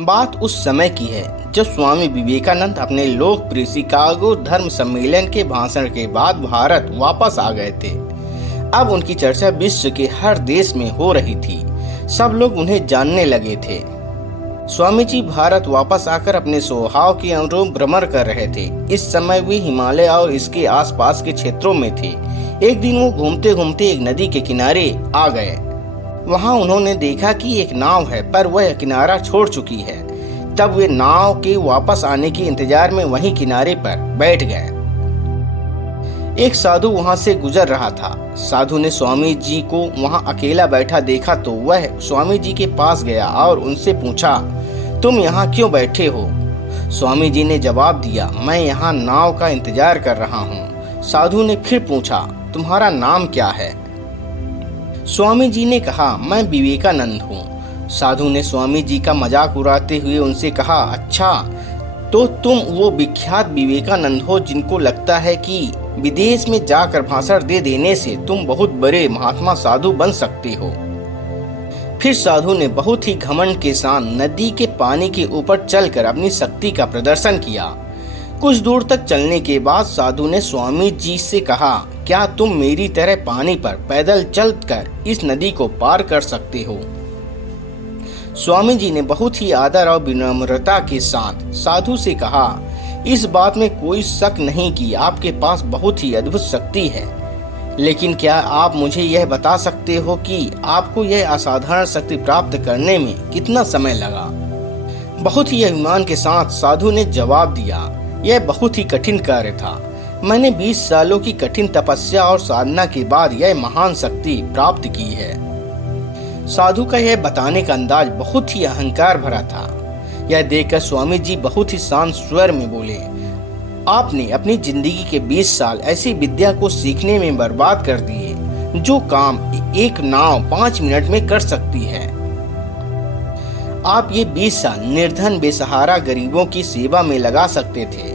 बात उस समय की है जब स्वामी विवेकानंद अपने लोकप्रिय शिकागो धर्म सम्मेलन के भाषण के बाद भारत वापस आ गए थे। अब उनकी चर्चा विश्व के हर देश में हो रही थी। सब लोग उन्हें जानने लगे थे। स्वामी जी भारत वापस आकर अपने स्वभाव के अनुरूप भ्रमण कर रहे थे। इस समय वे हिमालय और इसके आसपास के क्षेत्रों में थे। एक दिन वो घूमते घूमते एक नदी के किनारे आ गए। वहां उन्होंने देखा कि एक नाव है, पर वह किनारा छोड़ चुकी है। तब वे नाव के वापस आने के इंतजार में वहीं किनारे पर बैठ गए। एक साधु वहां से गुजर रहा था। साधु ने स्वामी जी को वहां अकेला बैठा देखा तो वह स्वामी जी के पास गया और उनसे पूछा, तुम यहाँ क्यों बैठे हो? स्वामी जी ने जवाब दिया, मैं यहाँ नाव का इंतजार कर रहा हूँ। साधु ने फिर पूछा, तुम्हारा नाम क्या है? स्वामी जी ने कहा, मैं विवेकानंद हूँ। साधु ने स्वामी जी का मजाक उड़ाते हुए उनसे कहा, अच्छा तो तुम वो विख्यात विवेकानंद हो जिनको लगता है कि विदेश में जाकर भाषण दे देने से तुम बहुत बड़े महात्मा साधु बन सकते हो। फिर साधु ने बहुत ही घमंड के साथ नदी के पानी के ऊपर चलकर अपनी शक्ति का प्रदर्शन किया। कुछ दूर तक चलने के बाद साधु ने स्वामी जी से कहा, क्या तुम मेरी तरह पानी पर पैदल चलकर इस नदी को पार कर सकते हो? स्वामी जी ने बहुत ही आदर और विनम्रता के साथ साधु से कहा, इस बात में कोई शक नहीं कि आपके पास बहुत ही अद्भुत शक्ति है, लेकिन क्या आप मुझे यह बता सकते हो कि आपको यह असाधारण शक्ति प्राप्त करने में कितना समय लगा? बहुत ही अभिमान के साथ साधु ने जवाब दिया, यह बहुत ही कठिन कार्य था। मैंने 20 सालों की कठिन तपस्या और साधना के बाद यह महान शक्ति प्राप्त की है। साधु का यह बताने का अंदाज बहुत ही अहंकार भरा था। यह देखकर स्वामी जी बहुत ही शांत स्वर में बोले, आपने अपनी जिंदगी के 20 साल ऐसी विद्या को सीखने में बर्बाद कर दिए जो काम एक नाव 5 मिनट में कर सकती है। आप ये 20 साल निर्धन बेसहारा गरीबों की सेवा में लगा सकते थे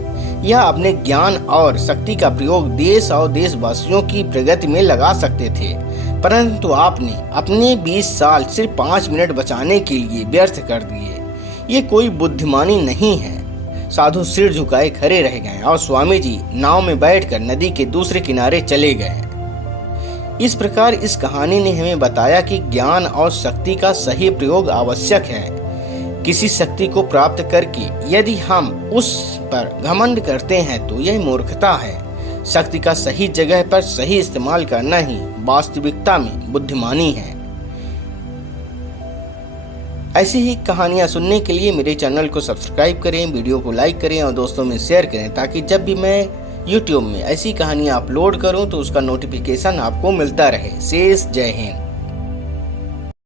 या अपने ज्ञान और शक्ति का प्रयोग देश और देशवासियों की प्रगति में लगा सकते थे, परंतु आपने अपने 20 साल सिर्फ 5 मिनट बचाने के लिए व्यर्थ कर दिए। ये कोई बुद्धिमानी नहीं है। साधु सिर झुकाए खड़े रह गए और स्वामी जी नाव में बैठकर नदी के दूसरे किनारे चले गए। इस प्रकार इस कहानी ने हमें बताया कि ज्ञान और शक्ति का सही प्रयोग आवश्यक है। किसी शक्ति को प्राप्त करके यदि हम उस पर घमंड करते हैं तो यह मूर्खता है। शक्ति का सही जगह पर सही इस्तेमाल करना ही वास्तविकता में बुद्धिमानी है। ऐसी ही कहानियां सुनने के लिए मेरे चैनल को सब्सक्राइब करें, वीडियो को लाइक करें और दोस्तों में शेयर करें, ताकि जब भी मैं YouTube में ऐसी कहानियां अपलोड करूं तो उसका नोटिफिकेशन आपको मिलता रहे। शेष जय हिंद।